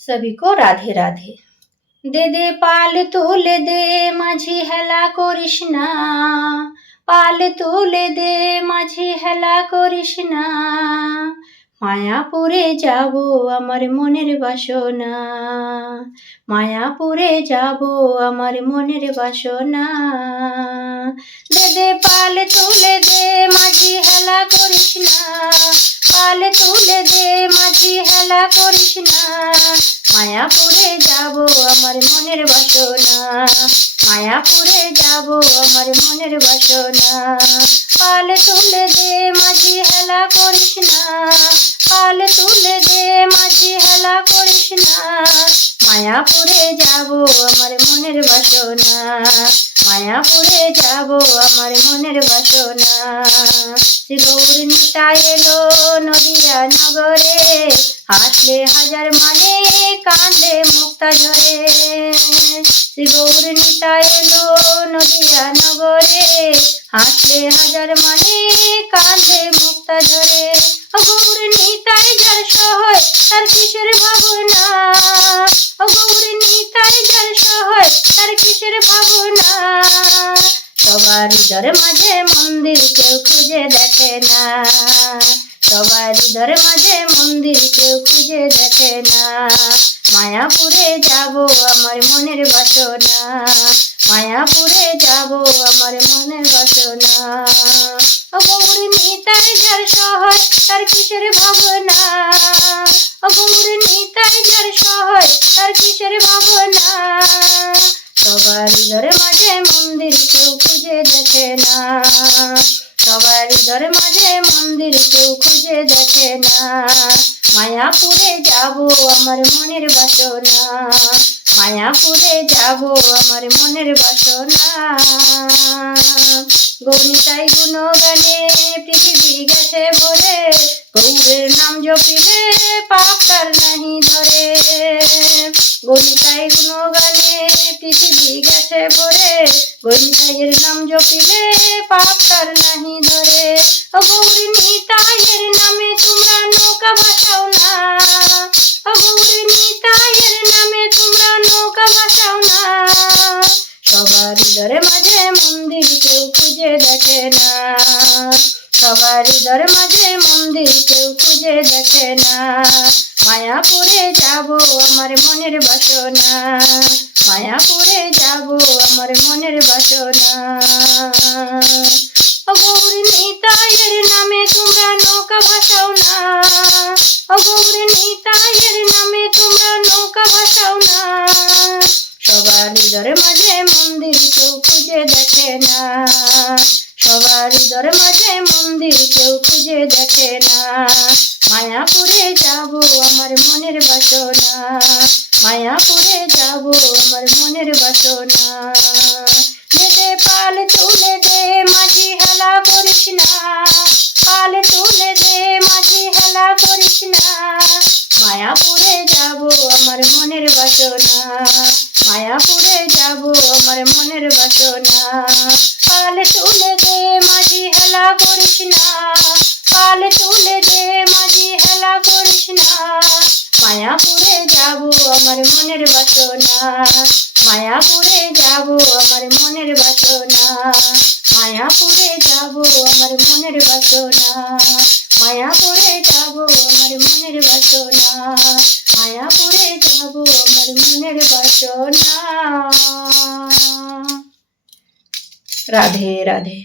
सभी को राधे राधे। दे दे पाल तुले दे माझी हेला करिस ना, पाल तुले दे माझी हेला करिस ना, मायापुरे जाबो आमार मनेर बासना, मायापुरे जाबो आमार मनेर बासना। दे दे पाल तुले दे माझी हेला करिस ना, पाल तुले दे माझी हेला करिस ना, मायापुरे जाबो आमार मनेर बासना, मायापुरे जाबो आमार मनेर बासना। पाल तुले दे माझी हेला करिस ना, पाल तुले दे माझी हेला करिस ना, मायापुरे जाबो आमार मनेर बासना, मायापुरे जाबो आमार मनेर बासना। श्री गौर निताय एलो नदिया नगरे, हासले हाजार माने कांदे मुक्ता झरे। श्री गौर निताय एलो नदिया नगरे, हासले हाजार माने कांदे मुक्ता झरे। गौर निताय जार सहाय तार किसेर भावना, गौर निताय जार सहाय तार किसेर भावना। सबार हृदय माझे मंदिर केउ खुঁজে দেখে না, সবার হৃদয় মাঝে মন্দির কেউ খুঁজে দেখে না। মায়াপুরে যাবো আমার মনের বাসনা, মায়াপুরে যাবো আমার মনের বাসনা। গৌর নিতাই যার সহায় তার কিসের ভাবনা, গৌর নিতাই যার সহায় তার কিসের ভাবনা। সবার হৃদয় মাঝে মন্দির কেউ খুঁজে দেখে না, সবার হৃদয় মাঝে মন্দির কেউ খুঁজে দেখে না। মায়াপুরে যাবো আমার মনের বাসনা, মায়াপুরে যাবো আমার মনের বাসনা। গৌনিতাই গুণগানে পৃথিবী গেছে ভরে, গৌরের নাম জপিলে পাপ তার নাহি ধরে। গৌনিতাই গুণগানে পৃথিবী গেছে ভরে, গৌনিতাইয়ের নাম জপিলে পাপ তার নাহি ধরে। গৌর নিতাইয়ের নামে তোমরা নৌকা ভাসাও না, গৌর নিতাইয়ের নামে তোমরা নৌকা ভাসাও না। সবার হৃদয় মাঝে মন্দির কেউ খুঁজে দেখে না, সবার হৃদয় মাঝে মন্দির কেউ খুঁজে দেখে না। মায়াপুরে যাবো আমার মনের বাসনা, মায়াপুরে যাবো আমার মনের বাসনা। গৌর নিতাইয়ের নামে তোমরা নৌকা ভাসাও না, গৌর নিতাইয়ের নামে তোমরা নৌকা ভাসাও না। সবার হৃদয় মাঝে মন্দির কেউ খুঁজে দেখে না, সবার হৃদয় মাঝে মন্দির কেউ খুঁজে দেখে না। মায়াপুরে যাবো আমার মনের বাসনা, মায়াপুরে যাবো আমার মনের বাসনা। দে দে পাল তুলে দে মাঝি হেলা করিস না, পাল তুলে দে মাঝি হেলা করিস না, মায়াপুরে যাবো আমার মনের বাসনা, মায়াপুরে যাবো আমার মনের বাসনা। পাল তুলে দে মাঝি হেলা করিস না, পাল তুলে দে মাঝি হেলা করিস না, মায়াপুরে যাবো আমার মনের বাসনা, মায়াপুরে যাবো আমার মনের বাসনা, মায়াপুরে যাবো আমার মনের বাসনা, মায়াপুরে যাবো আমার মনের বাসনা, মায়াপুরে যাবো আমার মনের বাসনা। রাধে রাধে।